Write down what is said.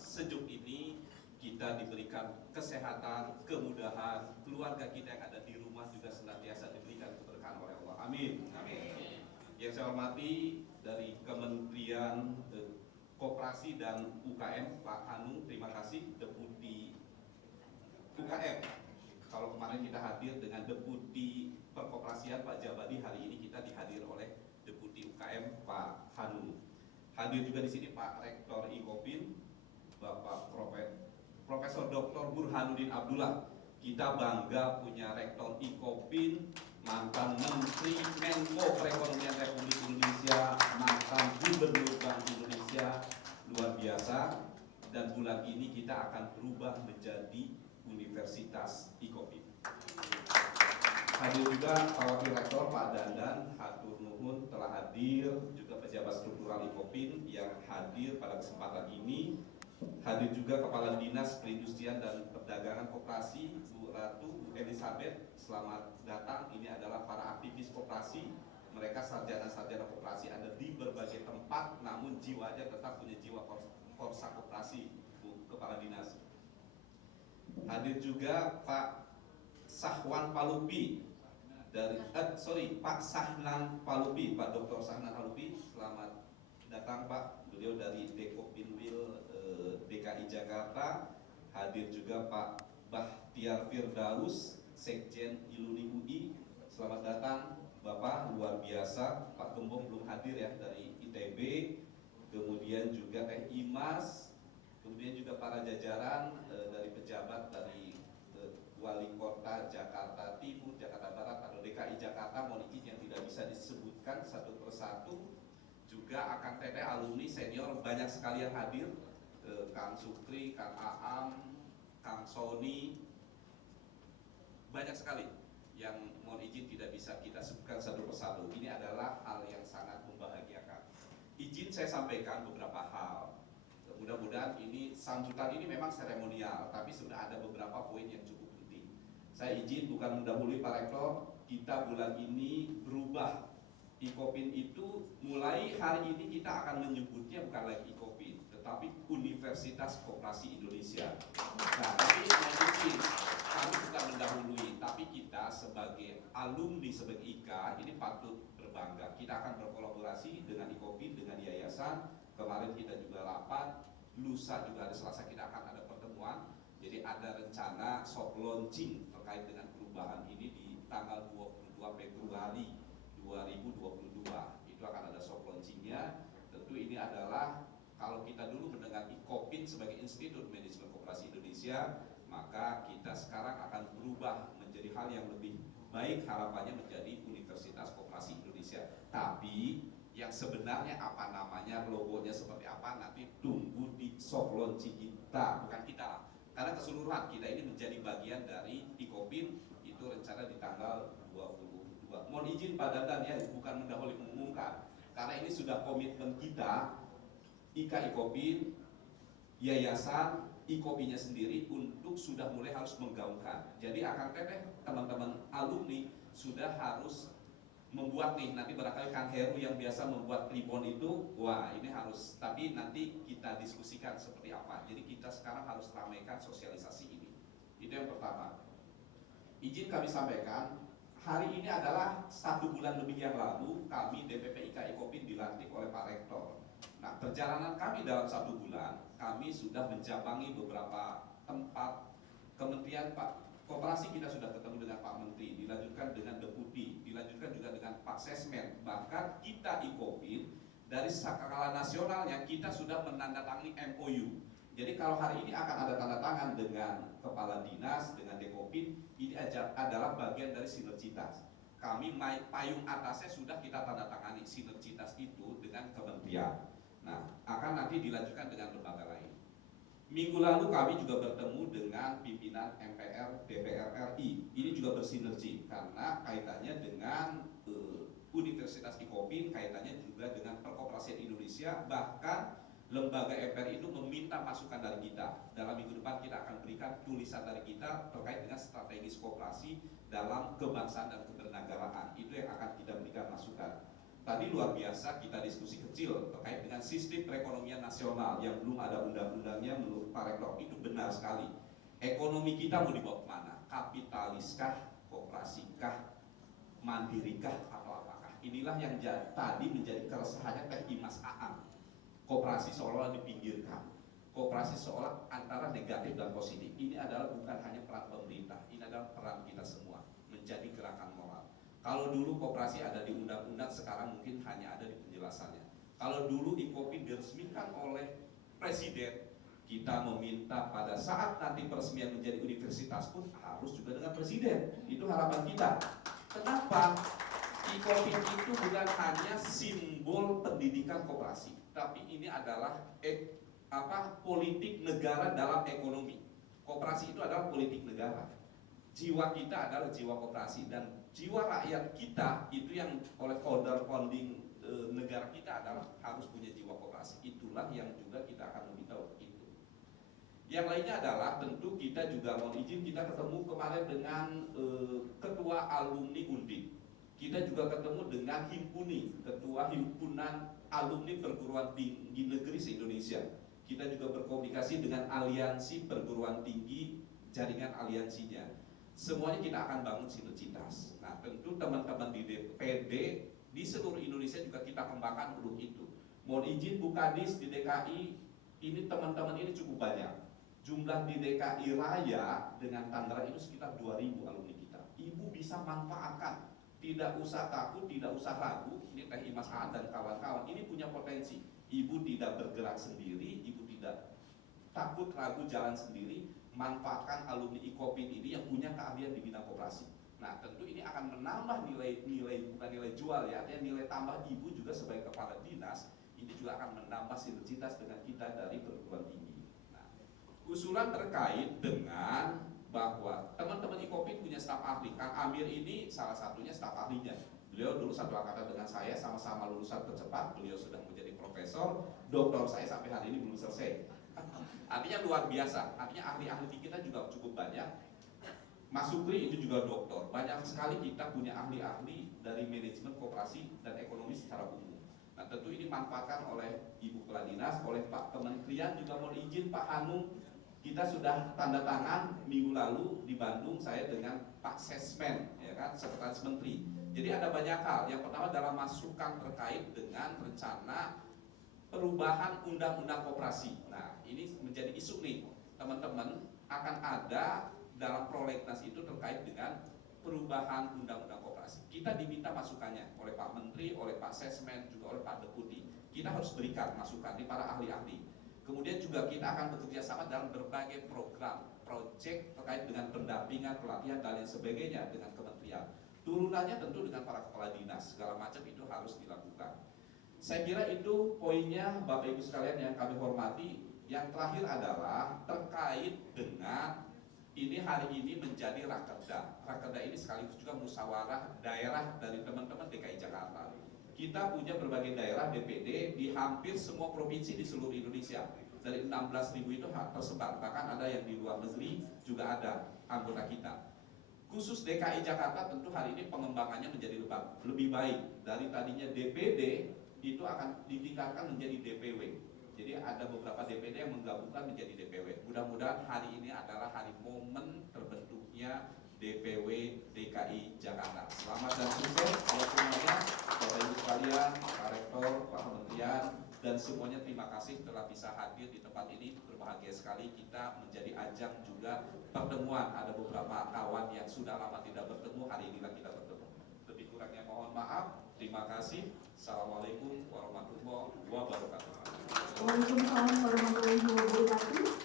sejuk ini kita diberikan kesehatan, kemudahan, keluarga kita yang ada di rumah juga senantiasa diberikan keberkahan oleh Allah. Amin. Amin. Yang saya hormati dari Kementerian Koperasi dan UKM, Pak Hanu, terima kasih. Deputi UKM, kalau kemarin kita hadir dengan Deputi Perkoperasian Pak Jabadi, hari ini kita dihadir oleh Deputi UKM Pak Hanu. Hadir juga di sini Pak Rektor IKOPIN, Bapak Profesor Dr. Burhanuddin Abdullah. Kita bangga punya Rektor IKOPIN, mantan Menteri Menko Perekonomian Republik Indonesia, mantan Gubernur Bank Indonesia, luar biasa. Dan bulan ini kita akan berubah menjadi Universitas IKOPIN. Hadir juga Pak Wakil Rektor Pak Dandan, hatur nuhun telah hadir, juga pejabat struktural IKOPIN yang hadir pada kesempatan ini. Hadir juga Kepala Dinas Perindustrian dan Perdagangan Koperasi Bu Ratu, Bu Elizabeth, selamat datang. Ini adalah para aktivis koperasi. Mereka sarjana-sarjana koperasi ada di berbagai tempat, namun jiwanya tetap punya jiwa korsa koperasi, Bu Kepala Dinas. Hadir juga Pak Sahwan Palupi dari Pak Sahnan Palupi, Pak Dr. Sahnan Palupi, selamat datang Pak. Beliau dari Dekopinwil DKI Jakarta. Hadir juga Pak Bahtiar Firdaus, Sekjen Iluni UI. Selamat datang Bapak, luar biasa. Pak Gembong belum hadir ya, dari ITB. Kemudian juga Teh Imas. Kemudian juga para jajaran dari pejabat dari Wali Kota Jakarta Timur, Jakarta Barat, atau DKI Jakarta, mohon izin yang tidak bisa disebutkan satu persatu. Juga akan teteh alumni senior banyak sekali yang hadir, Kang Sukri, Kang Aam, Kang Sony, banyak sekali yang mohon izin tidak bisa kita sebutkan satu persatu. Ini adalah hal yang sangat membahagiakan. Izin saya sampaikan beberapa hal. Mudah-mudahan ini sambutan ini memang seremonial, tapi sudah ada beberapa poin yang cukup penting. Saya izin bukan mendahului Pak Rektor, kita bulan ini berubah. IKOPIN itu mulai hari ini kita akan menyebutnya bukan lagi IKOPIN, tetapi Universitas Koperasi Indonesia. Nah, tapi izin, kami sudah mendahului, tapi kita sebagai alumni, sebagai IKA, ini patut berbangga. Kita akan berkolaborasi dengan IKOPIN, dengan yayasan. Kemarin kita juga rapat, lusa juga hari Selasa kita akan ada pertemuan. Jadi ada rencana soft launching terkait dengan perubahan ini di tanggal 22 Februari 2022. Itu akan ada soft launchingnya. Tentu ini adalah, kalau kita dulu mendengar IKOPIN sebagai Institut Manajemen Koperasi Indonesia, maka kita sekarang akan berubah menjadi hal yang lebih baik, harapannya menjadi Universitas Koperasi Indonesia. Tapi yang sebenarnya apa namanya, logonya seperti apa, nanti tunggu di soft launching kita, bukan kita. Karena keseluruhan kita ini menjadi bagian dari IKOPIN, itu rencana di tanggal 22. Mohon izin Pak Dandan ya, bukan mendahului mengumumkan. Karena ini sudah komitmen kita, IKA IKOPIN, yayasan, IKOPINnya sendiri untuk sudah mulai harus menggaungkan. Jadi akan teteh teman-teman alumni sudah harus membuat nih, nanti barangkali Kang Heru yang biasa membuat ribbon itu, wah ini harus, tapi nanti kita diskusikan seperti apa. Jadi kita sekarang harus ramaikan sosialisasi ini. Itu yang pertama. Izin kami sampaikan, hari ini adalah 1 bulan lebih yang lalu kami DPP IKA IKOPIN dilantik oleh Pak Rektor. Nah, perjalanan kami dalam 1 bulan, kami sudah menjabangi beberapa tempat kementerian. Pak Koperasi kita sudah ketemu dengan Pak Menteri, dilanjutkan dengan Deputi, dilanjutkan juga dengan Pak Sesmen. Bahkan kita IKOPIN dari skala nasionalnya kita sudah menandatangani MOU. Jadi kalau hari ini akan ada tanda tangan dengan Kepala Dinas, dengan Dekopin, ini adalah bagian dari sinergitas. Kami payung atasnya sudah kita tanda tangani sinergitas itu dengan kementerian. Nah, akan nanti dilanjutkan dengan lembaga lain. Minggu lalu kami juga bertemu dengan pimpinan MPR DPR RI. Ini juga bersinergi karena kaitannya dengan Universitas IKOPIN, kaitannya juga dengan Perkoperasian Indonesia. Bahkan lembaga MPR itu meminta masukan dari kita. Dalam minggu depan kita akan berikan tulisan dari kita terkait dengan strategis koperasi dalam kebangsaan dan kebernegaraan. Itu yang akan kita berikan masukan. tadi luar biasa kita diskusi kecil terkait dengan sistem perekonomian nasional yang belum ada undang-undangnya. Menurut Pak Rektor itu benar sekali. Ekonomi kita mau dibawa kemana? Kapitaliskah, kooperasikah, mandirikah, atau apakah? Inilah yang tadi menjadi keresahannya Teh Imas Aam. Koperasi seolah-olah dipinggirkan. Koperasi seolah antara negatif dan positif. Ini adalah bukan hanya peran pemerintah, ini adalah peran kita semua menjadi gerakan moral. Kalau dulu koperasi ada di undang-undang, sekarang mungkin hanya ada di penjelasannya. Kalau dulu IKOPI diresmikan oleh Presiden, kita meminta pada saat nanti peresmian menjadi universitas pun harus juga dengan Presiden. Itu harapan kita. Kenapa? IKOPI itu bukan hanya simbol pendidikan koperasi, tapi ini adalah politik negara dalam ekonomi. Koperasi itu adalah politik negara. Jiwa kita adalah jiwa koperasi, dan jiwa rakyat kita itu yang oleh founding negara kita adalah harus punya jiwa koperasi. Itulah yang juga kita akan meminta untuk itu. Yang lainnya adalah tentu kita juga mohon izin, kita ketemu kemarin dengan ketua alumni Undip. Kita juga ketemu dengan Himpuni, ketua himpunan alumni perguruan tinggi negeri se-Indonesia. Kita juga berkomunikasi dengan aliansi perguruan tinggi, jaringan aliansinya. Semuanya kita akan bangun sinergitas. Nah, tentu teman-teman di DPD di seluruh Indonesia juga kita kembangkan untuk itu. Mohon izin Bu Kadis di DKI, ini teman-teman ini cukup banyak. Jumlah di DKI Raya dengan Tangerang itu sekitar 2.000 alumni kita. Ibu bisa manfaatkan. Tidak usah takut, tidak usah ragu. Ini Teh Imas Aam dan kawan-kawan ini punya potensi. Ibu tidak bergerak sendiri, ibu tidak takut ragu jalan sendiri. Manfaatkan alumni IKOPI ini yang punya keahlian di bidang koperasi. Nah, tentu ini akan menambah nilai bukan nilai jual ya, artinya nilai tambah ibu juga sebagai kepala dinas. Ini juga akan menambah sinergitas dengan kita dari perguruan tinggi. Nah, usulan terkait dengan bahwa teman-teman IKOPI punya staf ahli. Kang Amir ini salah satunya staf ahlinya. Beliau dulu satu angkatan dengan saya, sama-sama lulusan tercepat. Beliau sudah menjadi profesor, doktor saya sampai hari ini belum selesai. Artinya luar biasa. Artinya ahli-ahli kita juga cukup banyak. Mas Sukri itu juga doktor. Banyak sekali kita punya ahli-ahli dari manajemen koperasi dan ekonomi secara umum. Nah, tentu ini manfaatkan oleh Ibu Kepala Dinas, oleh Pak Kementerian. Juga mohon izin Pak Hanung, kita sudah tanda tangan minggu lalu di Bandung saya dengan Pak Sesmen, ya kan, Sekretaris Menteri. Jadi ada banyak hal. Yang pertama adalah masukan terkait dengan rencana perubahan undang-undang koperasi. Nah, ini menjadi isu nih, teman-teman. Akan ada dalam prolegnas itu terkait dengan perubahan undang-undang koperasi. Kita diminta masukannya oleh Pak Menteri, oleh Pak Sesmen, juga oleh Pak Deputi. Kita harus berikan masukan di para ahli-ahli. Kemudian juga kita akan bekerja sama dalam berbagai program, proyek terkait dengan pendampingan, pelatihan, dan lain sebagainya dengan kementerian. Turunannya tentu dengan para kepala dinas, segala macam itu harus dilakukan. Saya kira itu poinnya Bapak Ibu sekalian yang kami hormati. Yang terakhir adalah terkait dengan ini hari ini menjadi rakerda. Rakerda ini sekaligus juga musyawarah daerah dari teman-teman DKI Jakarta. Kita punya berbagai daerah DPD di hampir semua provinsi di seluruh Indonesia. Dari 16.000 itu tersebar, bahkan ada yang di luar negeri juga ada anggota kita. Khusus DKI Jakarta tentu hari ini pengembangannya menjadi lebih baik. Dari tadinya DPD itu akan ditingkatkan menjadi DPW. Jadi ada beberapa DPD yang menggabungkan menjadi DPW. Mudah-mudahan hari ini adalah hari momen terbentuknya DPW DKI Jakarta. Selamat dan sukses buat semuanya, Bapak Ibu sekalian, Pak Rektor, Pak Kementerian, dan semuanya terima kasih telah bisa hadir di tempat ini. Berbahagia sekali kita menjadi ajang juga pertemuan. Ada beberapa kawan yang sudah lama tidak bertemu, hari inilah kita bertemu. Lebih kurangnya mohon maaf. Terima kasih. Assalamualaikum warahmatullahi wabarakatuh. Waalaikumsalam warahmatullahi wabarakatuh.